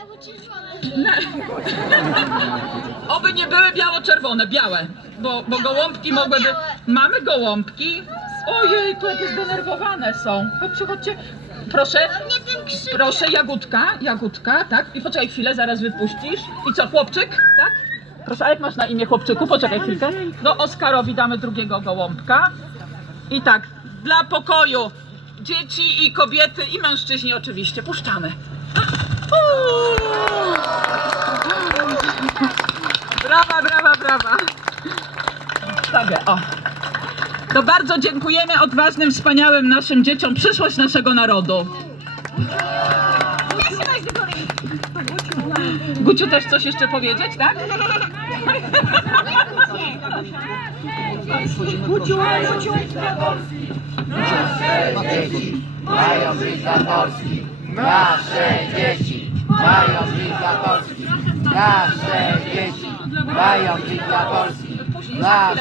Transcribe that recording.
Biało-czerwone. Oby nie były biało-czerwone, białe, bo, bo gołąbki No, mogłyby... Mamy gołąbki? Ojej, to jakie zdenerwowane są. Chodźcie, chodźcie. Proszę, proszę, Jagódka, Jagódka, tak? I poczekaj chwilę, zaraz wypuścisz. I co, chłopczyk, tak? Proszę, a jak masz na imię chłopczyku? Poczekaj chwilkę. No, Oskarowi damy drugiego gołąbka. I tak, dla pokoju dzieci i kobiety i mężczyźni oczywiście. Puszczamy. Brawa, brawa, brawa. Stawię, o. To bardzo dziękujemy odważnym, wspaniałym naszym dzieciom. Przyszłość naszego narodu. Guciu też coś jeszcze powiedzieć, tak? Mają być dla Polski. Nasze dzieci mają być dla Polski. Nasze dzieci mają być dla Polski. Nasze